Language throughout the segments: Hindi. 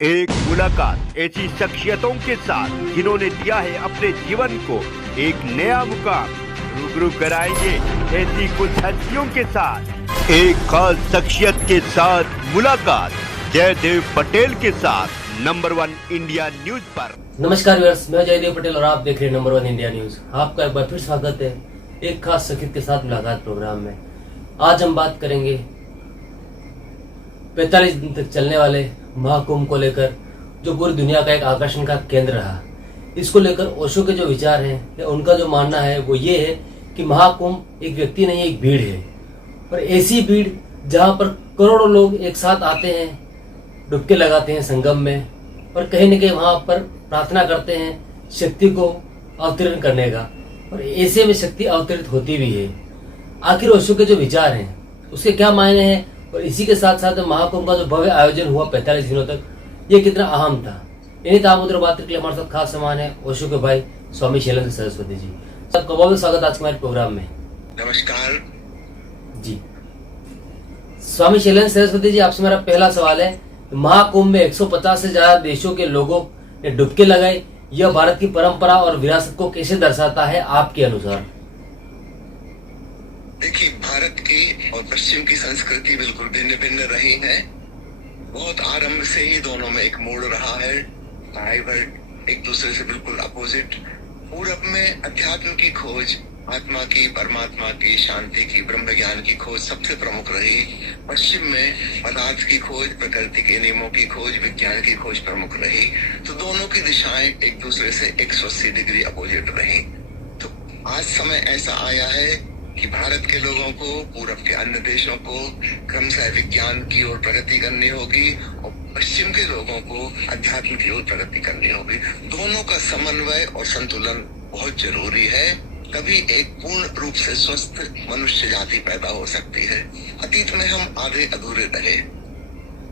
एक मुलाकात ऐसी शख्सियतों के साथ जिन्होंने दिया है अपने जीवन को एक नया मुकाम। रूबरू कराएंगे ऐसी कुछ हस्तियों के साथ एक खास शख्सियत के साथ मुलाकात जयदेव पटेल के साथ नंबर 1 इंडिया न्यूज पर। नमस्कार व्यूअर्स, मैं जयदेव पटेल और आप देख रहे हैं नंबर 1 इंडिया न्यूज। आपका एक बार फिर स्वागत है एक खास शख्सियत के साथ मुलाकात प्रोग्राम में। आज हम बात करेंगे 45 दिन तक चलने वाले महाकुंभ को लेकर, जो पूरी दुनिया का एक आकर्षण का केंद्र रहा। इसको लेकर ओशो के जो विचार हैं या उनका जो मानना है वो ये है कि महाकुंभ एक व्यक्ति नहीं, एक भीड़ है। और ऐसी भीड़ जहां पर करोड़ों लोग एक साथ आते हैं, डुबके लगाते हैं संगम में और कहीं न कहीं वहां पर प्रार्थना करते हैं शक्ति को अवतरण करने का, और ऐसे में शक्ति अवतरित होती भी है। आखिर ओशो के जो विचार हैं उसके क्या मायने हैं, और इसी के साथ साथ महाकुंभ का जो भव्य आयोजन हुआ 45 दिनों तक, ये कितना अहम था। इन्हीं तामुद्र बात के लिए हमारे साथ खास मेहमान है ओशो के भाई स्वामी शैलेंद्र सरस्वती जी। सबका बहुत बहुत स्वागत आज के हमारे प्रोग्राम में। नमस्कार जी स्वामी शैलेंद्र सरस्वती जी, आपसे मेरा पहला सवाल है, महाकुंभ में 150 से ज्यादा देशों के लोगों ने डुबके लगाए, यह भारत की परंपरा और विरासत को कैसे दर्शाता है आपके अनुसार? देखिए, भारत की और पश्चिम की संस्कृति बिल्कुल भिन्न भिन्न रही है। बहुत आरंभ से ही दोनों में एक मोड़ रहा है, एक दूसरे से बिल्कुल अपोजिट। पूरब में अध्यात्म की खोज, आत्मा की, परमात्मा की, शांति की, ब्रह्म ज्ञान की खोज सबसे प्रमुख रही। पश्चिम में पदार्थ की खोज, प्रकृति के नियमों की खोज, विज्ञान की खोज प्रमुख रही। तो दोनों की दिशाएं एक दूसरे से 180 डिग्री अपोजिट रही। तो आज समय ऐसा आया है कि भारत के लोगों को पूरब के अन्य देशों को क्रमशः विज्ञान की ओर प्रगति करनी होगी और पश्चिम के लोगों को अध्यात्म की ओर प्रगति करनी होगी। दोनों का समन्वय और संतुलन बहुत जरूरी है, तभी एक पूर्ण रूप से स्वस्थ मनुष्य जाति पैदा हो सकती है। अतीत में हम आधे अधूरे रहे।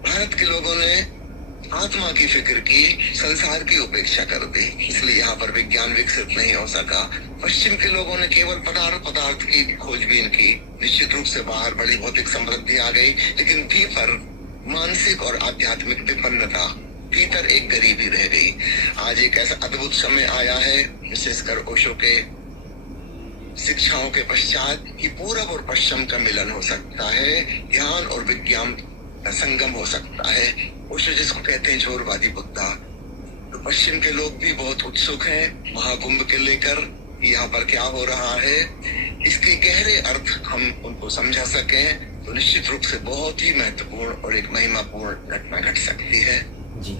भारत के लोगों ने आत्मा की फिक्र की, संसार की उपेक्षा कर दी, इसलिए यहाँ पर विज्ञान विकसित नहीं हो सका। पश्चिम के लोगों ने केवल पदार्थ की खोजबीन की। निश्चित रूप से बाहर बड़ी भौतिक समृद्धि आ गई, लेकिन भीतर मानसिक और आध्यात्मिक विपन्नता, भीतर एक गरीबी रह गई। आज एक ऐसा अद्भुत समय आया है, विशेषकर ओशो के शिक्षाओं के पश्चात, कि पूरब और पश्चिम का मिलन हो सकता है, ज्ञान और विज्ञान का संगम हो सकता है। ओशो जिसको कहते हैं झोरवादी बुद्धा। तो पश्चिम के लोग भी बहुत उत्सुक हैं महाकुंभ के लेकर, यहाँ पर क्या हो रहा है, इसके गहरे अर्थ हम उनको समझा सकें तो निश्चित रूप से बहुत ही महत्वपूर्ण और एक महिमापूर्ण घटना घट सकती है। जी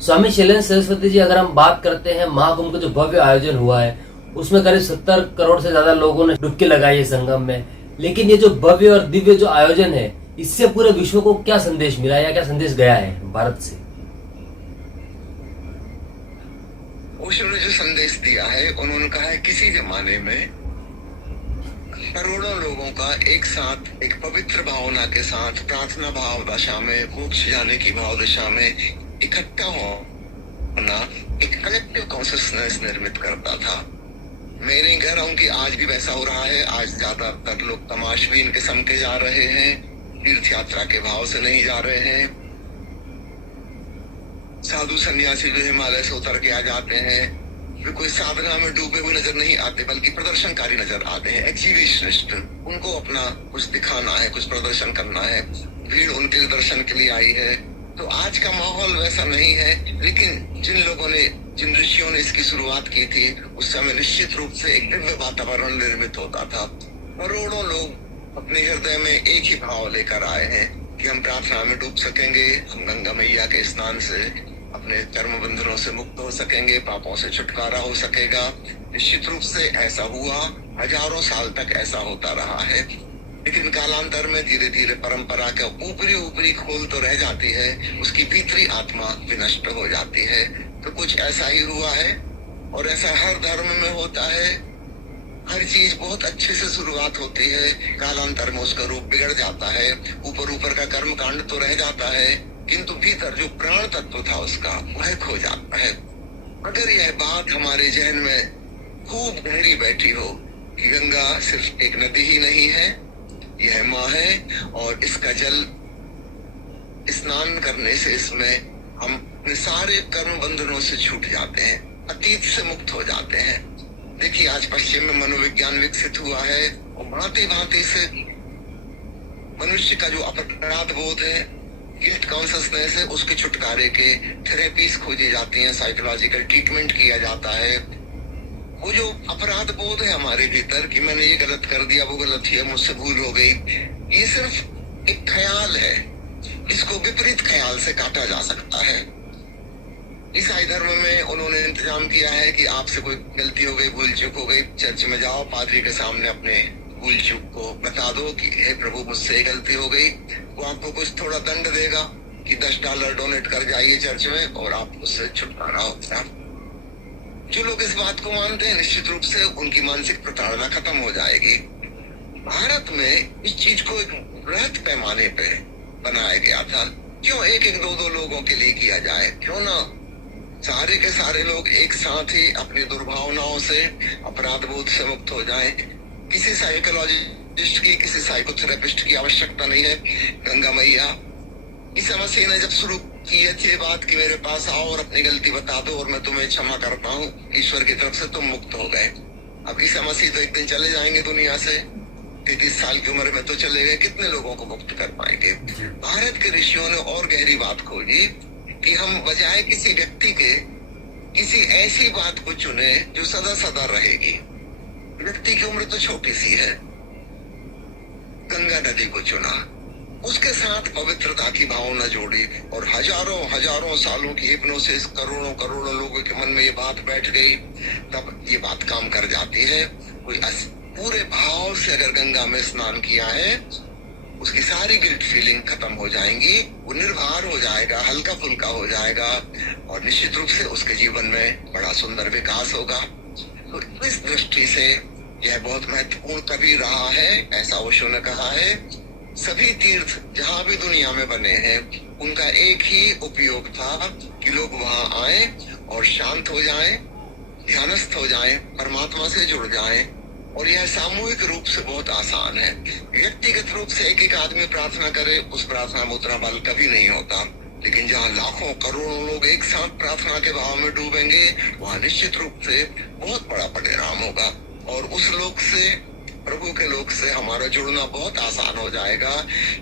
स्वामी शैलेंद्र सरस्वती जी, अगर हम बात करते हैं महाकुंभ का जो भव्य आयोजन हुआ है उसमें करीब 70 करोड़ से ज्यादा लोगों ने डुबकी लगाई है संगम में, लेकिन ये जो भव्य और दिव्य जो आयोजन है, इससे पूरे विश्व को क्या संदेश मिला या क्या संदेश गया है भारत से? ओशो ने जो संदेश दिया है, उन्होंने कहा है किसी जमाने में करोड़ों लोगों का एक साथ एक पवित्र भावना के साथ प्रार्थना भाव दशा में, मोक्ष जाने की भाव दशा में इकट्ठा होना एक कलेक्टिव कॉन्शियसनेस निर्मित करता था। मैं नहीं कह रहा हूँ कि आज भी वैसा हो रहा है। आज ज्यादातर लोग तमाशबीन किस्म के जा रहे हैं, तीर्थ यात्रा के भाव से नहीं जा रहे हैं। साधु सन्यासी जो हिमालय से उतर के आ जाते हैं, वे कोई साधना में डूबे हुए नजर नहीं आते, बल्कि प्रदर्शनकारी नजर आते हैं, एग्जीबिशनिस्ट। उनको अपना कुछ दिखाना है, कुछ प्रदर्शन करना है, भीड़ उनके दर्शन के लिए आई है। तो आज का माहौल वैसा नहीं है, लेकिन जिन लोगों ने, जिन ऋषियों ने इसकी शुरुआत की थी, उस समय निश्चित रूप से एक दिव्य वातावरण निर्मित होता था। करोड़ों लोग अपने हृदय में एक ही भाव लेकर आए हैं कि हम प्रार्थना में डूब सकेंगे, हम गंगा मैया के स्नान से अपने कर्म बंधनों से मुक्त हो सकेंगे, पापों से छुटकारा हो सकेगा। निश्चित रूप से ऐसा हुआ, हजारों साल तक ऐसा होता रहा है, लेकिन कालांतर में धीरे धीरे परंपरा का ऊपरी खोल तो रह जाती है, उसकी भीतरी आत्मा विनष्ट हो जाती है। तो कुछ ऐसा ही हुआ है, और ऐसा हर धर्म में होता है। हर चीज बहुत अच्छे से शुरुआत होती है, कालांतर में उसका रूप बिगड़ जाता है, ऊपर का कर्म कांड तो रह जाता है, किंतु भीतर जो प्राण तत्व था उसका वह खो जाता है। अगर यह बात हमारे जहन में खूब गहरी बैठी हो कि गंगा सिर्फ एक नदी ही नहीं है, यह माँ है, और इसका जल स्नान करने से इसमें हम अपने सारे कर्म बंधनों से छूट जाते हैं, अतीत से मुक्त हो जाते हैं। देखिए आज पश्चिम में मनोविज्ञान विकसित हुआ है और भांति भांति से मनुष्य का जो अपराध बोध है, गिल्ट कॉन्शसनेस है, उसके छुटकारे के थेरेपीज खोजी जाती हैं, साइकोलॉजिकल ट्रीटमेंट किया जाता है। वो जो अपराध बोध है हमारे भीतर कि मैंने ये गलत कर दिया, वो गलत है, मुझसे भूल हो गई, ये सिर्फ एक ख्याल है। इसको विपरीत ख्याल से काटा जा सकता है। ईसाई धर्म में उन्होंने इंतजाम किया है कि आपसे कोई गलती हो गई, भूल चूक हो गई, चर्च में जाओ, पादरी के सामने अपने भूल चूक को बता दो कि हे प्रभु मुझसे ये गलती हो गई। वो आपको कुछ थोड़ा दंड देगा कि $10 डोनेट कर जाइए चर्च में और आप उससे छुटकारा होगा। जो लोग इस बात को मानते हैं निश्चित रूप से उनकी मानसिक प्रताड़ना खत्म हो जाएगी। भारत में इस चीज को एक बृहद पैमाने पे बनाया गया था। क्यों एक एक दो लोगों के लिए किया जाए? क्यों ना सारे के सारे लोग एक साथ ही अपनी दुर्भावनाओं से, अपराध बोध से मुक्त हो जाएं। किसी साइकोलॉजिस्ट की, किसी साइकोथेरेपिस्ट की आवश्यकता नहीं है। गंगा मैया, ईसा मसीह ने जब शुरू की ये बात कि मेरे पास आओ और अपनी गलती बता दो और मैं तुम्हें क्षमा करता हूँ, ईश्वर की तरफ से तुम मुक्त हो गए। अब ईसा मसीह तो एक दिन चले जाएंगे दुनिया से, 33 साल की उम्र में तो चले गए, कितने लोगों को मुक्त कर पाएंगे? भारत के ऋषियों ने और गहरी बात खोजी कि हम बजाय किसी व्यक्ति के किसी ऐसी बात को चुने जो सदा सदा रहेगी। व्यक्ति की उम्र तो छोटी सी है, गंगा नदी को चुना, उसके साथ पवित्रता की भावना जोड़ी और हजारों हजारों सालों की हिप्नोसिस, करोड़ों करोड़ों लोगों के मन में ये बात बैठ गई, तब ये बात काम कर जाती है। कोई पूरे भाव से अगर गंगा में स्नान किया है, उसकी सारी गिल्ट फीलिंग खत्म हो जाएंगी, वो निर्भर हो जाएगा, हल्का फुल्का हो जाएगा और निश्चित रूप से उसके जीवन में बड़ा सुंदर विकास होगा। तो इस दृष्टि से यह बहुत महत्वपूर्ण कभी रहा है। ऐसा ओशो ने कहा है, सभी तीर्थ जहाँ भी दुनिया में बने हैं उनका एक ही उपयोग था कि लोग वहाँ आए और शांत हो जाएं, ध्यानस्थ हो जाएं, परमात्मा से जुड़ जाएं। और यह सामूहिक रूप से बहुत आसान है। व्यक्तिगत रूप से एक एक आदमी प्रार्थना करे, उस प्रार्थना में उतना बल कभी नहीं होता। लेकिन जहाँ लाखों करोड़ों लोग एक साथ प्रार्थना के भाव में डूबेंगे, वहाँ निश्चित रूप से बहुत बड़ा परिणाम होगा और उस लोक से, प्रभु के लोक से हमारा जुड़ना बहुत आसान हो जाएगा,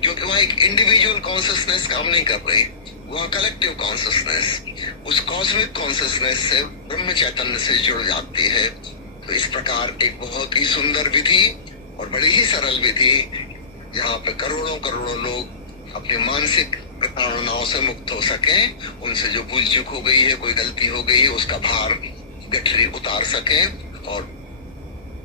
क्योंकि वहाँ एक इंडिविजुअल कॉन्शियसनेस काम नहीं कर रही, वहाँ कलेक्टिव कॉन्शियसनेस, उस कॉस्मिक कॉन्शियसनेस से, ब्रह्म चैतन्य से जुड़ जाती है। तो इस प्रकार एक बहुत ही सुंदर विधि और बड़ी ही सरल विधि, जहाँ पे करोड़ों करोड़ों लोग अपनी मानसिक प्रताड़नाओं से मुक्त हो सके, उनसे जो भूल चूक हो गई है, कोई गलती हो गई है, उसका भार गठरी उतार सके और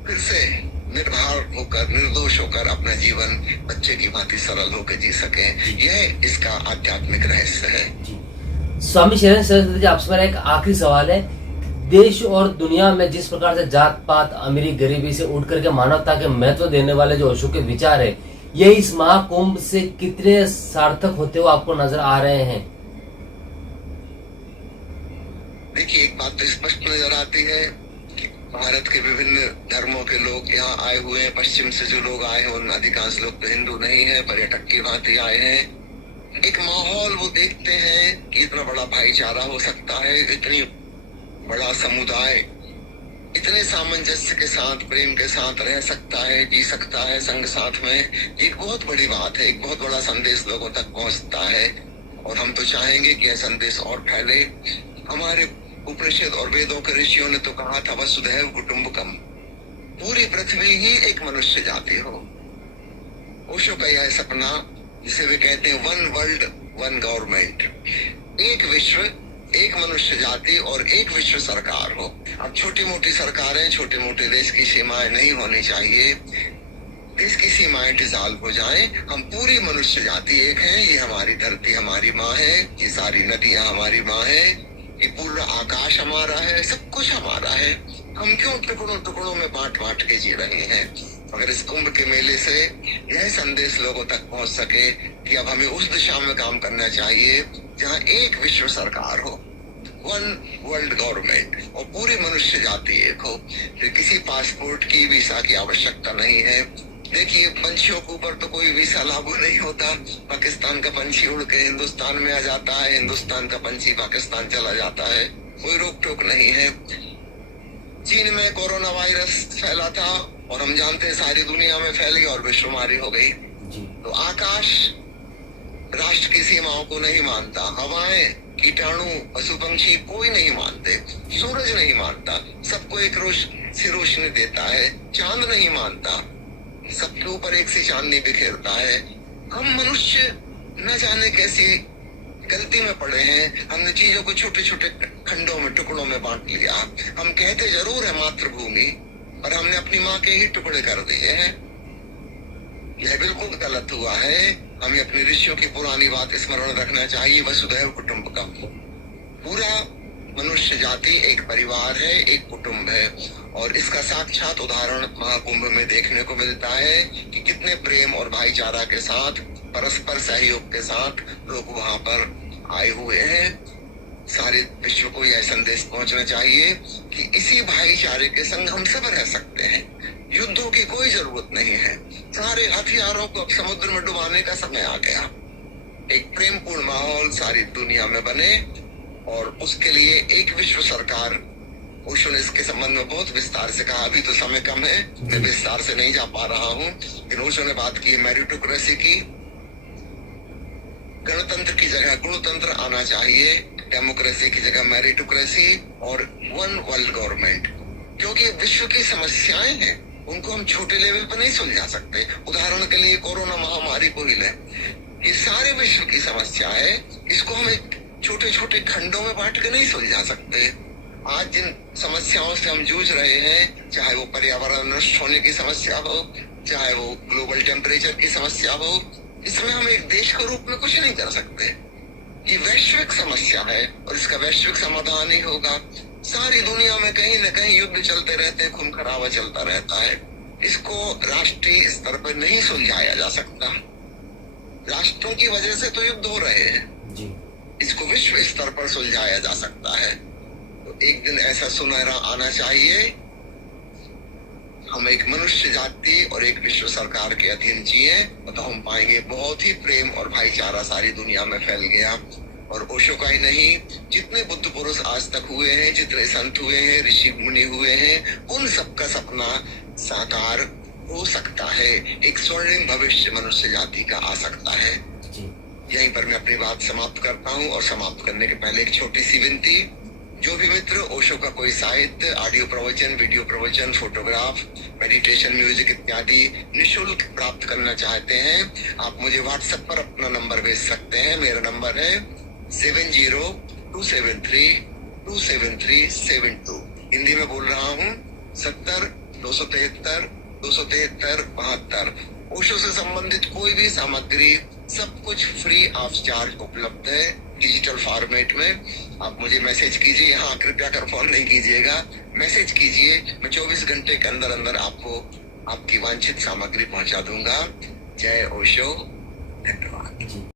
फिर से निर्भर होकर, निर्दोष होकर अपना जीवन बच्चे की भांति सरल होकर जी सके। यह इसका आध्यात्मिक रहस्य है। स्वामी शरण सरस्वती जी, आपसे मेरा एक आखिरी सवाल है। देश और दुनिया में जिस प्रकार से जात पात, अमीरी गरीबी से उठ करके मानवता के महत्व देने वाले जो ओशो के विचार है, ये इस महाकुंभ से कितने सार्थक होते हुए आपको नजर आ रहे हैं? देखिए, एक बात तो स्पष्ट नजर आती है कि भारत के विभिन्न धर्मों के लोग यहाँ आए हुए हैं। पश्चिम से जो लोग आए हैं उन अधिकांश लोग तो हिंदू नहीं है, पर्यटक की भांति आए हैं। एक माहौल वो देखते हैं कि इतना बड़ा भाईचारा हो सकता है, इतनी बड़ा समुदाय इतने सामंजस्य के साथ, प्रेम के साथ रह सकता है, जी सकता है संग साथ में। एक बहुत बड़ी बात है, एक बहुत बड़ा संदेश लोगों तक पहुंचता है और हम तो चाहेंगे कि यह संदेश और फैले। हमारे उपनिषद और वेदों के ऋषियों ने तो कहा था, वसुधैव कुटुंबकम, पूरी पृथ्वी ही एक मनुष्य जाति हो। ओशो का यह सपना, जिसे वे कहते हैं वन वर्ल्ड वन गवर्नमेंट, एक विश्व, एक मनुष्य जाति और एक विश्व सरकार हो। अब छोटी मोटी सरकारें, छोटे मोटे देश की सीमाएं नहीं होनी चाहिए। देश की सीमाएं डिसॉल्व हो जाएं, हम पूरी मनुष्य जाति एक है। ये हमारी धरती हमारी माँ है, ये सारी नदियां हमारी माँ है, ये पूरा आकाश हमारा है, सब कुछ हमारा है। हम क्यों टुकड़ों टुकड़ों में बांट बांट के जी रहे हैं? अगर इस कुंभ के मेले से यह संदेश लोगों तक पहुंच सके कि अब हमें उस दिशा में काम करना चाहिए जहां एक विश्व सरकार हो, वन वर्ल्ड गवर्नमेंट, और पूरी मनुष्य जाति एक हो, फिर किसी पासपोर्ट की, वीसा की आवश्यकता नहीं है। देखिए, पंछियों के ऊपर तो कोई वीसा लागू नहीं होता। पाकिस्तान का पंछी उड़ के हिंदुस्तान में आ जाता है, हिंदुस्तान का पंछी पाकिस्तान चला जाता है, कोई रोक टोक नहीं है। चीन में कोरोना वायरस फैला था और हम जानते हैं सारी दुनिया में फैल गया और विश्वमारी हो गई। तो आकाश राष्ट्र की सीमाओं को नहीं मानता, हवाएं, कीटाणु, पशु पक्षी कोई नहीं मानते, सूरज नहीं मानता, सबको एक रोशनी देता है, चांद नहीं मानता, सबके ऊपर एक सी चांदनी बिखेरता है। हम मनुष्य न जाने कैसी गलती में पड़े हैं, हमने चीजों को छोटे छोटे खंडों में, टुकड़ों में बांट लिया। हम कहते जरूर है मातृभूमि, पर हमने अपनी माँ के ही टुकड़े कर दिए हैं। यह बिल्कुल गलत हुआ है। हमें अपने ऋषियों की पुरानी बात स्मरण रखना चाहिए, वसुधैव कुटुंबकम। पूरा मनुष्य जाति एक परिवार है, एक कुटुंब है, और इसका साक्षात उदाहरण महाकुंभ में देखने को मिलता है कि कितने प्रेम और भाईचारा के साथ, परस्पर सहयोग के साथ लोग वहां पर आए हुए हैं। सारे विश्व को यह संदेश पहुंचना चाहिए कि इसी भाईचारे के संग हम सब रह सकते हैं। युद्धों की कोई जरूरत नहीं है। सारे हथियारों को अब समुद्र में डुबाने का समय आ गया। एक प्रेमपूर्ण माहौल सारी दुनिया में बने, और उसके लिए एक विश्व सरकार। ओशो ने इसके संबंध में बहुत विस्तार से कहा। अभी तो समय कम है, मैं विस्तार से नहीं जा पा रहा हूँ, लेकिन ओशो ने बात की मेरिटोक्रेसी की। गणतंत्र की जगह गुणतंत्र आना चाहिए, डेमोक्रेसी की जगह मेरिटोक्रेसी, और वन वर्ल्ड गवर्नमेंट। क्योंकि विश्व की समस्याएं हैं, उनको हम छोटे लेवल पर नहीं सुलझा सकते। उदाहरण के लिए कोरोना महामारी को ही लें, ये सारे विश्व की समस्या है, इसको हम एक छोटे छोटे खंडों में बांट के नहीं सुलझा सकते। आज जिन समस्याओं से हम जूझ रहे हैं, चाहे वो पर्यावरण नष्ट होने की समस्या हो, चाहे वो ग्लोबल टेम्परेचर की समस्या हो, इसमें हम एक देश के रूप में कुछ नहीं कर सकते। ये वैश्विक समस्या है और इसका वैश्विक समाधान ही होगा। सारी दुनिया में कहीं न कहीं युद्ध चलते रहते हैं, खून खराबा चलता रहता है। इसको राष्ट्रीय स्तर पर नहीं सुलझाया जा सकता। राष्ट्रों की वजह से तो युद्ध हो रहे हैं जी। इसको विश्व स्तर पर सुलझाया जा सकता है। तो एक दिन ऐसा सुनहरा आना चाहिए, हम एक मनुष्य जाति और एक विश्व सरकार के अधीन जिए, तो हम पाएंगे बहुत ही प्रेम और भाईचारा सारी दुनिया में फैल गया। और ओशो का ही नहीं, जितने बुद्ध पुरुष आज तक हुए हैं, जितने संत हुए हैं, ऋषि मुनि हुए हैं, उन सबका सपना साकार हो सकता है। एक स्वर्णिम भविष्य मनुष्य जाति का आ सकता है। यहीं पर मैं अपनी बात समाप्त करता हूँ, और समाप्त करने के पहले एक छोटी सी विनती। जो भी मित्र ओशो का कोई साहित्य, ऑडियो प्रवचन, वीडियो प्रवचन, फोटोग्राफ, मेडिटेशन, म्यूजिक इत्यादि निःशुल्क प्राप्त करना चाहते हैं, आप मुझे व्हाट्सएप पर अपना नंबर भेज सकते हैं। मेरा नंबर है 70-273-273-72। हिंदी में बोल रहा हूँ 70-273-273-72। ओशो से संबंधित कोई भी सामग्री, सब कुछ फ्री ऑफ चार्ज उपलब्ध है डिजिटल फॉर्मेट में। आप मुझे मैसेज कीजिए। हाँ, कृपया कर फोन नहीं कीजिएगा, मैसेज कीजिए। मैं 24 घंटे के अंदर अंदर आपको आपकी वांछित सामग्री पहुंचा दूंगा। जय ओशो, धन्यवाद।